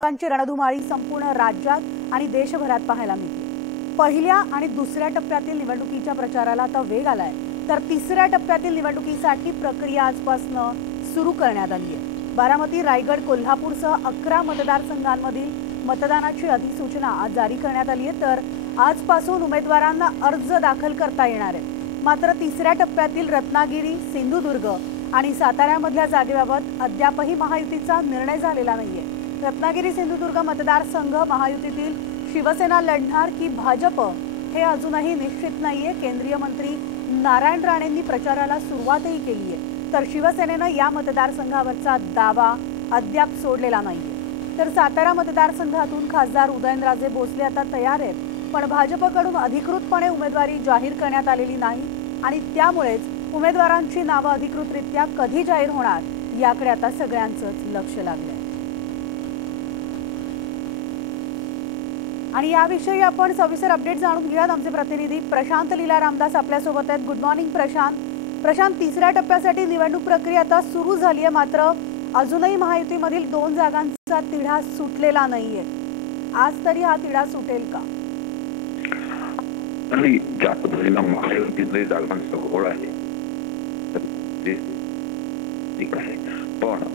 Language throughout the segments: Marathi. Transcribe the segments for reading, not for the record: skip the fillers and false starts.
लोकांची रणधुमाळी संपूर्ण राज्यात आणि देशभरात पाहायला मिळते। पहिल्या आणि दुसऱ्या टप्प्यातील निवडणुकीच्या प्रचाराला आता वेग आलाय, तर तिसऱ्या टप्प्यातील निवडणुकीसाठी प्रक्रिया आजपासून सुरू करण्यात आली आहे। बारामती, रायगड, कोल्हापूरसह 11 मतदारसंघांमधील मतदानाची अधिसूचना आज जारी करण्यात आली आहे, तर आजपासून उमेदवारांना अर्ज दाखल करता येणार आहे। मात्र तिसऱ्या टप्प्यातील रत्नागिरी, सिंधुदुर्ग आणि साताऱ्यामधल्या जागेबाबत अद्यापही महायुतीचा निर्णय झालेला नाहीये। रत्नागिरी सिंधुदुर्ग मतदारसंघ महायुतीतील शिवसेना लढणार की भाजप हे अजूनही निश्चित नाहीये। केंद्रीय मंत्री नारायण राणेंनी प्रचाराला सुरुवातही केली आहे, तर शिवसेनेनं या मतदारसंघावरचा दावा अद्याप सोडलेला नाहीये। तर सातारा मतदारसंघातून खासदार उदयनराजे भोसले आता तयार आहेत, पण भाजपकडून अधिकृतपणे उमेदवारी जाहीर करण्यात आलेली नाही आणि त्यामुळेच उमेदवारांची नावं अधिकृतरित्या कधी जाहीर होणार याकडे आता सगळ्यांचंच लक्ष लागलंय। आणि याविषयी आपण सविस्तर अपडेट जाणून घेऊयात। आमचे प्रतिनिधी प्रशांत लीला रामदास आपल्या सोबत आहेत। गुड मॉर्निंग प्रशांत, तिसऱ्या टप्प्यासाठी निवडणूक प्रक्रिया आता सुरू झाली आहे, मात्र अजूनही महायुतीमधील 2 जागांचा तिढा सुटलेला नाहीये। आज तरी हा तिढा सुटेल का? आणि ज्या पद्धतीने महायुतीतले जागांचा घोळ आहे ते ठीक आहे, पण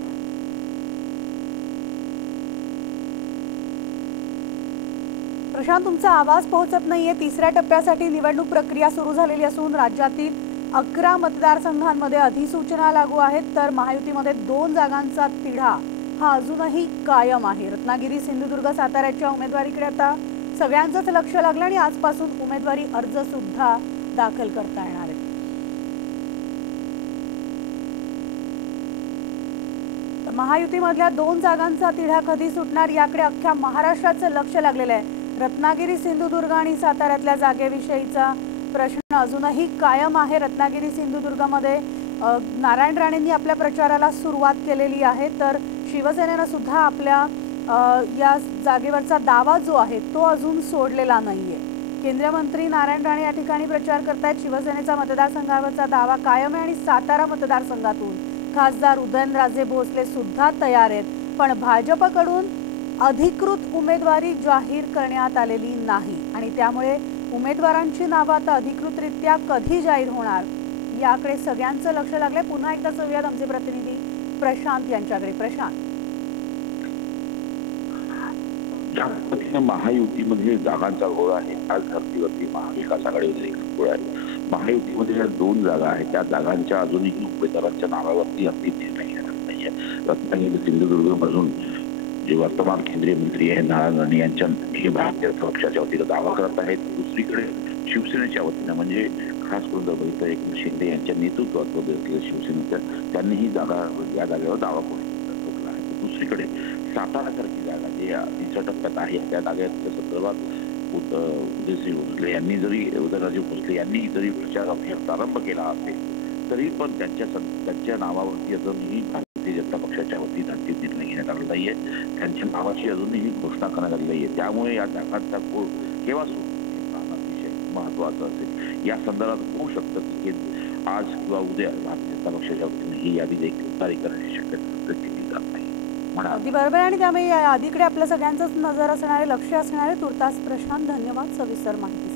प्रशांत, तुमचा आवाज पोहोचत नाहीये। तिसऱ्या टप्प्यासाठी निवडणूक प्रक्रिया सुरू झालेली असून राज्यातील 11 मतदारसंघांमध्ये अधिसूचना लागू आहेत, तर महायुतीमध्ये 2 जागांचा तिढा हा अजूनही कायम आहे। रत्नागिरी, सिंधुदुर्ग, साताऱ्याच्या उमेदवारीकडे आता सगळ्यांचंच लक्ष लागलं आणि आजपासून उमेदवारी अर्ज सुद्धा दाखल करता येणार आहेत। महायुतीमधल्या 2 जागांचा तिढा कधी सुटणार याकडे अख्ख्या महाराष्ट्राचं लक्ष लागलेलं आहे। रत्नागिरी, सिंधुदुर्ग आणि साताऱ्यातल्या जागेविषयीचा प्रश्न अजूनही कायम आहे। रत्नागिरी, सिंधुदुर्गमध्ये नारायण राणेंनी आपल्या प्रचाराला सुरुवात केलेली आहे, तर शिवसेनेनं सुद्धा आपल्या या जागेवरचा दावा जो आहे तो अजून सोडलेला नाहीये। केंद्रीय मंत्री नारायण राणे या ठिकाणी प्रचार करतायत। शिवसेनेचा मतदारसंघावरचा दावा कायम आहे आणि सातारा मतदारसंघातून खासदार उदयनराजे भोसले सुद्धा तयार आहेत, पण भाजपकडून अधिकृत उमेदवारी जाहीर करण्यात आलेली नाही आणि त्यामुळे उमेदवारांची नावं आता अधिकृतरित्या कधी जाहीर होणार याकडे सगळ्यांचं लक्ष लागलंय। पुन्हा एकदा जाऊयात आमचे प्रतिनिधी प्रशांत यांच्याकडे। प्रशांत, ज्या पद्धतीने महायुतीमध्ये जागांचा घोळ आहे त्याच धर्तीवरती महाविकास आघाडीमध्ये घोळ आहे। महायुतीमध्ये ज्या 2 जागा आहेत त्या जागांच्या अजूनही उमेदवारांच्या नावावरती अंतिम निर्णय घेतला नाहीये। रत्नागिरी, सिंधुदुर्ग मधून जे वर्तमान केंद्रीय मंत्री आहे नारायण राणे यांच्या भारतीय पक्षाच्या वतीने दावा करत आहेत, दुसरीकडे शिवसेनेच्या वतीनं म्हणजे खास करून जर बघितलं एकनाथ शिंदे यांच्या नेतृत्वात शिवसेनेच्या त्यांनीही या जागेवर दावा करून आहे। दुसरीकडे सातारासारखी जागा जी तिसऱ्या टप्प्यात आहे त्या जागेच्या संदर्भात उदयसिंह भोसले यांनी उदयनराजे भोसले यांनी जरी प्रचार अभियान प्रारंभ केला असेल तरी पण त्यांच्या नावावरती अजूनही भारतीय जनता पक्षाच्या वतीने अंतिम निर्णय घेण्यात आलेला नाहीये। त्यांच्या नावाची अजूनही घोषणा करण्यात आलेली आहे, त्यामुळे या जागांचा घोळ केव्हा सुरू अतिशय महत्वाचं असेल। या संदर्भात होऊ शकतं की आज किंवा उद्या भारतीय जनता पक्षाच्या वतीने ही यादी देखील जारी करण्याची शक्यता केली जात नाही। अगदी बरोबर आणि त्यामुळे या यादीकडे आपल्या सगळ्यांचंच नजर असणार आहे, लक्ष असणार आहे। तुर्तास प्रशांत, धन्यवाद सविस्तर माहिती।